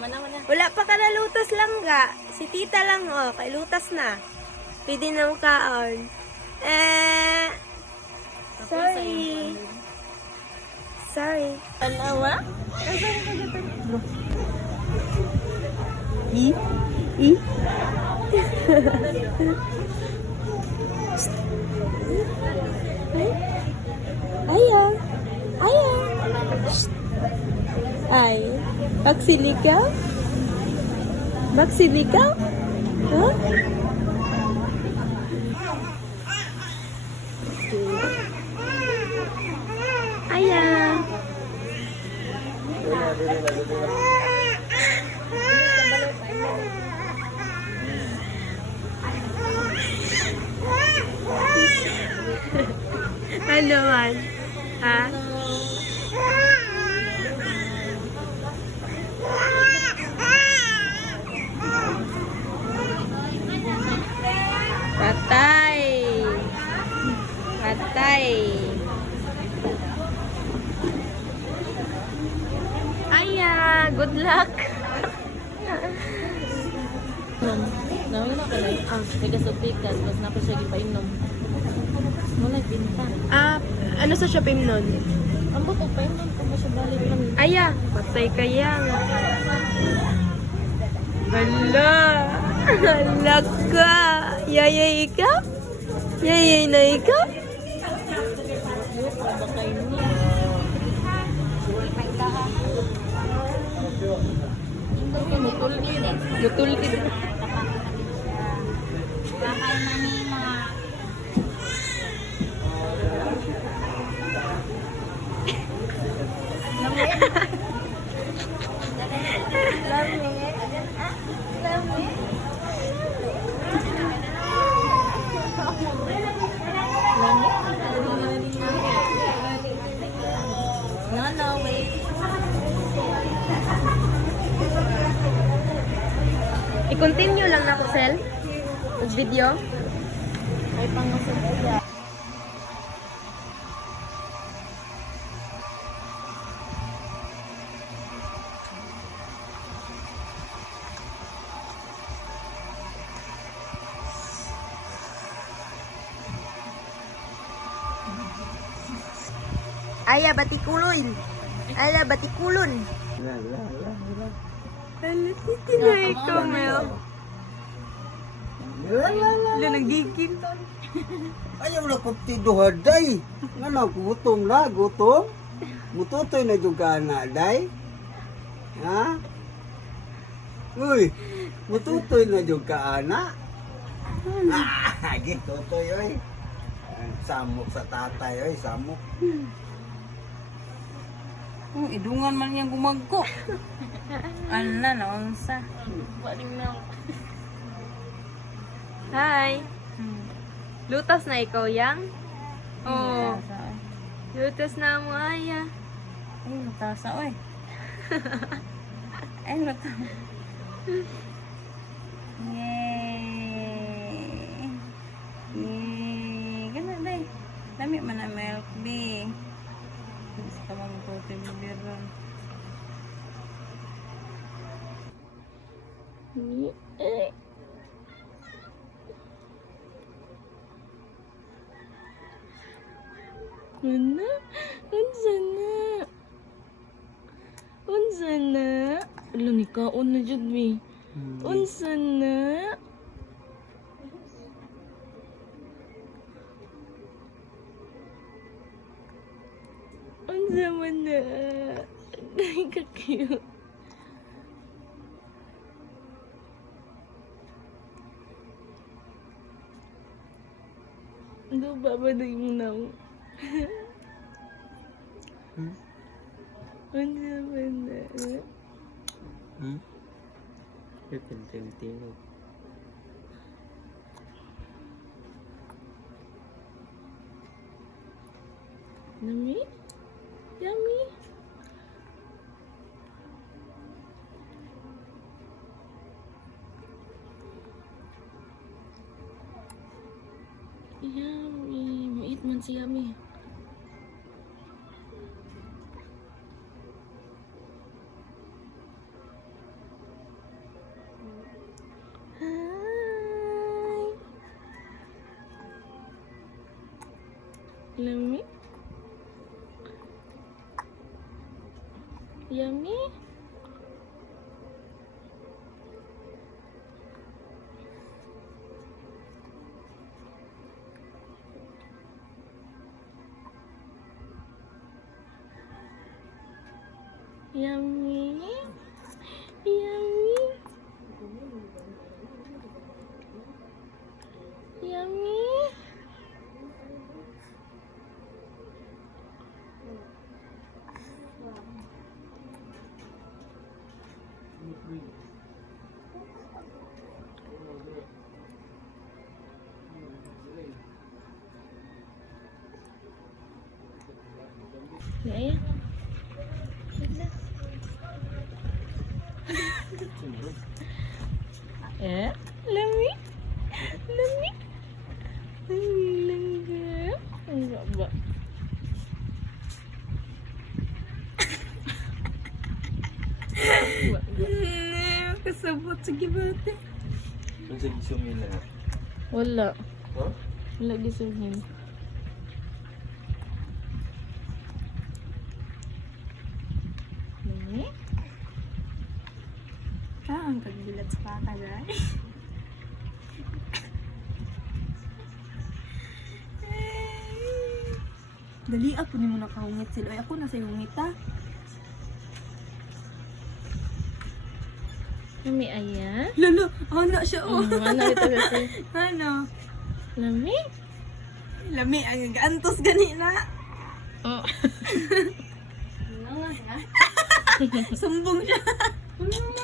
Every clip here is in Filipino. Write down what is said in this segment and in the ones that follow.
Wala pa ka na lutas lang ga. Si tita lang oh, kay lutas na. Pwede na kaon. Sorry. Sorry. Alawa? I? Aya. Aya. Ay. Bagsilikaw? Bagsilikaw? Huh? Aya. Ano man? Ha? Patay. Patay. Aya, good luck. Nawin na ka lang. Tigas-tigas. Mas na pa siya gipainom. Wala pinta. Ano sa shopping nun? Ang buto painom kung mo siya balik lang. Aya, patay kaya nga. Hala. Hala ka. Yayay ikaw? Yayay na ikaw? Baka ini. Gutul kita. No, wait. I-continue lang na ko, Sel. Video. Ay, pangasabiya. Aya, batikulon. Aya, batikulon. Hala, titi na ikaw, Mel. Hala, nagdigil. Ayaw na kong tiduhaday. Nga gutom na, gutom. Mututoy na juga na, day. Ha? Uy, mututoy na juga na. Gitutoy, oy. Samok sa tatay, oy, samok. Idungan man niyang gumagko. Ana na unsa. Waling milk. Hi. Lutas na ikaw, yang? Oh. Lutas na mo, Aya. Ay, matasa, oy. Ay, matasa. Yay! Yay! Ganun, day. Dami man na milk, be. Gusto ka mang puti bibiron. Ano? Unsa na? Unsa na? Alam ni kaon na jud mi. Unsa na? Unsa man na? Dahil ka cute. Ano ba ba na yung naw? Unsa man na? Tintino. Yummy? Yummy? Yummy. Mait man si Yummy. Lami? Yummy? Yummy? Yummy? Yummy? Ayan. Eh, lami? Lami? Lami langga? Enggak, Mbak. Kasabot sa gibate. Kung sa gisumila. Wala. Oh? Wala gisuhin. Lami? Ang pagbilat sa bata, guys. Dali ako ni mo nakahungit sila. Ay, ako nasa hungit ha. Lami ayan? Lalo, anak siya oh. Ano ito kasi? Ano? Lami? Lami, ang gantos ganina. Oh. Sumbong siya. Ano naman?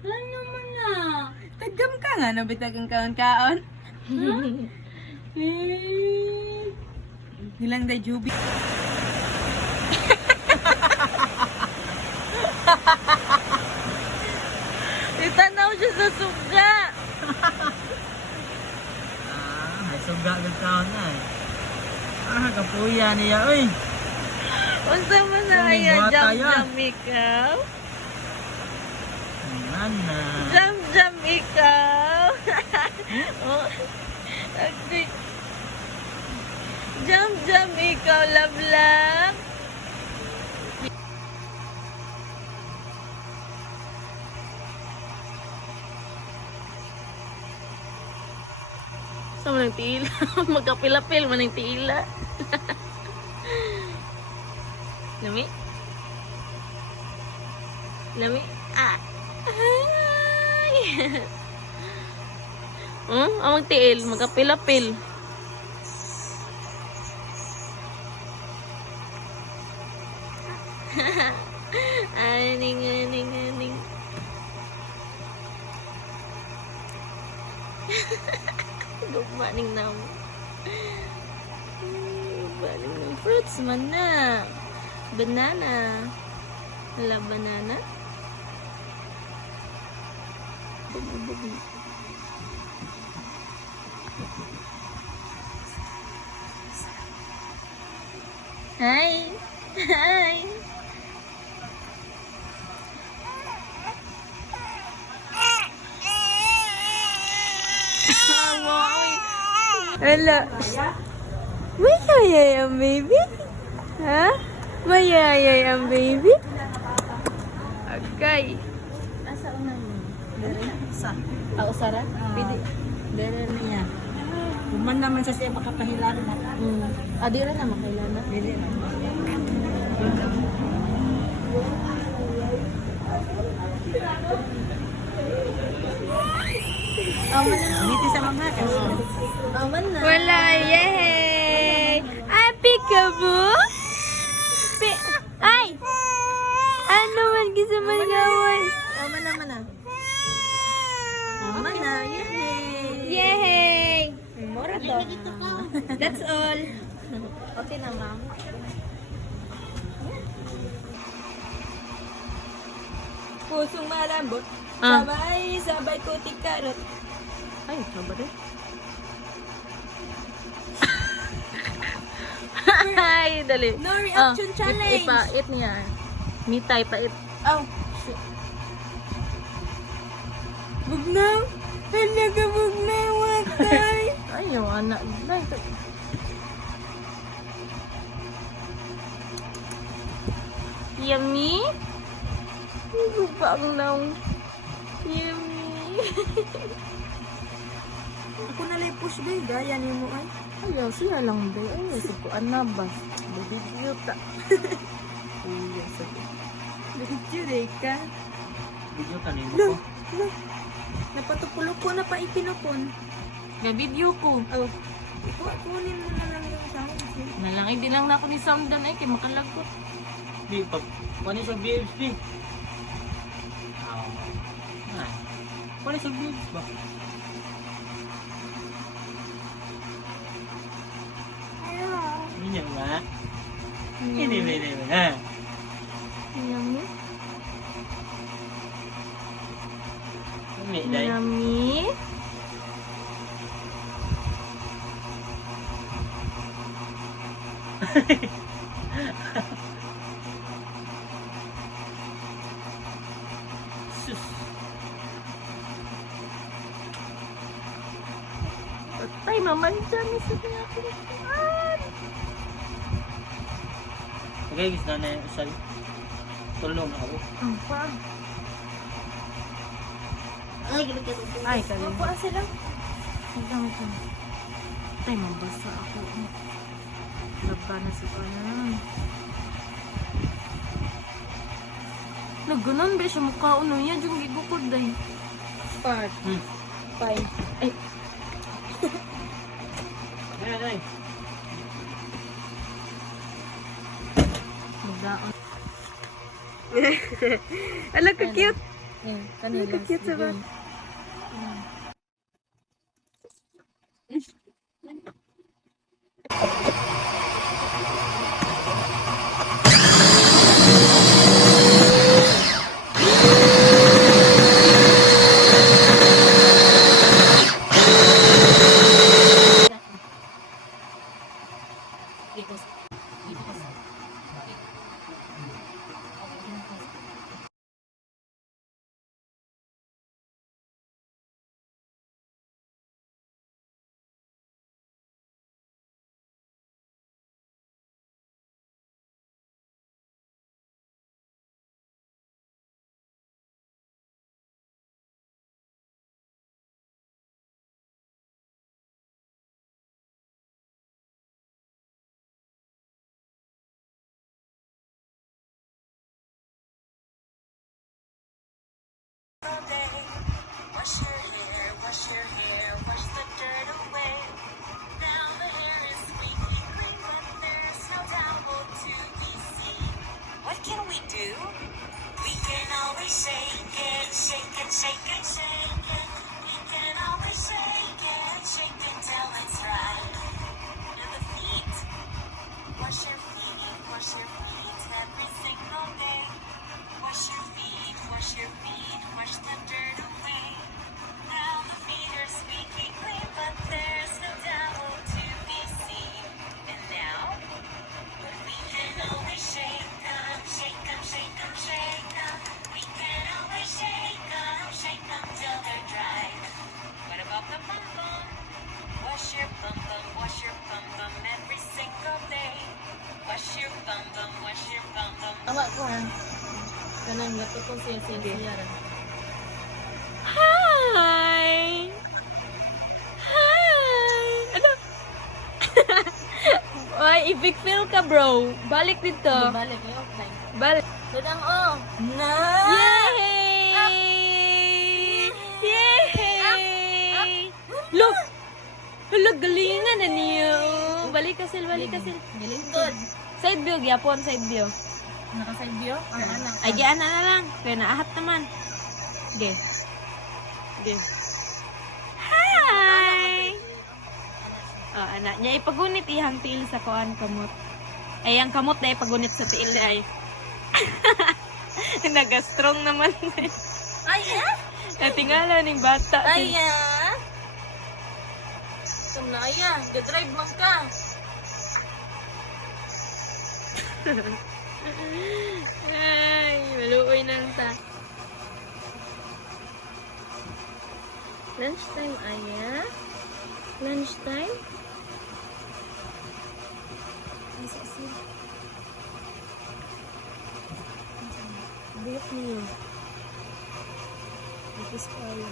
Ano naman na? Tagam ka nga, nabitagang kaon-kaon. Nilang day jubi. Itanaw siya sa suga. May suga ng taon na eh. Kapuya niya, uy. Unsa man na May kaya bata jam yan. jam ikaw? Nana. Jam jam ikaw. Oh. Agdi. Jam jam ikaw lablab. Sa manang tila. Magkapilapil manang tila. Lami? Lami? Ah! Ay! Amang tiil. Magkapilapil. Aning, aning, aning. Gugma ning nam. Gugma ning nam. Fruits man na. Banana. Wala banana. Bugi-bugi. Hi! Hi! Wala. Mayayay ang baby? Ha? Mayayay ang baby? Okay. Asa una mo? Dere? Sa? Usara? Pidi. Dere niya. Human naman sa siya makapahilan na. Adira na makailana. Dili na. Ngiti sa mga kasi. Aman na. Wala, yay! Ah, peekaboo? Ay! Ano man gusto man gawin? Aman naman na. Aman na. Yay! Yay! Mura to. That's all. Okay na, ma'am. Pusong malambot. Ah. Sabay ko tikarot. Ay, saba rin. Ay, dali. No reaction challenge. Ipait niya. Mitay, pait. Oh, shit. Bugnaw. Hala ka magmawakay. Ayaw, anak. Day, Yummy? Lupa ang naong. Yummy. Ako na lang push day, gaya ni mo ay. ayaw, siya lang, day. Ayaw, sukuan na ba? Bibidyo ta. Ayaw, sabi. Video day ka. Video kanino Lo, ko. lo. Napatupulo ko na pa ipinupon. Ga-video ko. Oh. Kunin mo na lang yung sound. Nalangay din lang na ako ni Samdan ay, kay makalagot. Di, pag, kunin sa BFB. Kunin sa BFB ba? Hindi nga. Hindi, ha? Yummy? Hindi, day. Yummy? Sus. Patay, mamantya ni sa pinatuan. Okay, guys, na yung usay. Tulong ako. Ang pa. Ay, kalim. Mapuan sila. Hanggang ito. Tay, mabasa ako. Laba na si Panan. Nagganon ba siya mukha uno yan? Yung gigukod day. Part. Hmm. 5. Ay, Ayan, ay. Magdaon. ala ka cute. Yan, kanila. Cute sa ba? Wash your hair, wash your hair, wash the dirt away. Now the hair is squeaky clean, but there's no towel to be seen. What can we do? We can always shake it, shake it, shake it, shake it. We can always shake it till it's right. And the feet, wash your feet every single day. Wash your feet, wash the dirt away. Now the feet are squeaky clean, but there's no towel to be seen. And now, we can always shake them, shake them, shake them, shake them. We can always shake them till they're dry. What about the bum bum? Wash your bum bum every single day. Wash your bum bum, wash your bum bum. Awa ko ha. Kanang gato ko siya siya. Hi! Hi! Ano? Ay, i-big feel ka, bro. Balik dito. Balik kayo offline. Balik. Tudang oh. Na. Yay! Yay! Look! Hala, galingan na niyo. Balik ka, Sil. Balik ka, Sil. Gilingkod. Side view, gyapon, side view. Naka-side view? Or anak? Ay, gyaan na lang. Kaya naahat naman. Okay. Okay. Hi! Oh, anak niya, ipagunit ihang tiil sa kuan kamot. Ay, ang kamot na ipagunit sa tiil ay. Nagastrong naman. Ay, Natingala ning bata. Ay, na aya, ga-drive mas ka. Ay, maluoy nang ta. Lunchtime, Aya? Lunchtime? Asa siya? Buhok niyo. Tapos pala.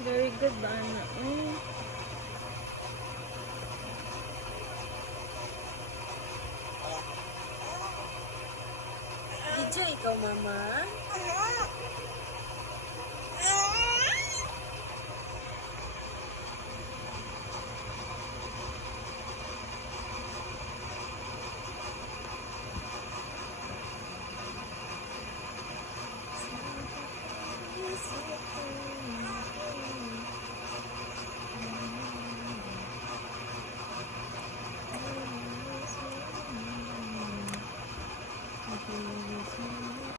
Very good ba, anak? DJ, ikaw, mama?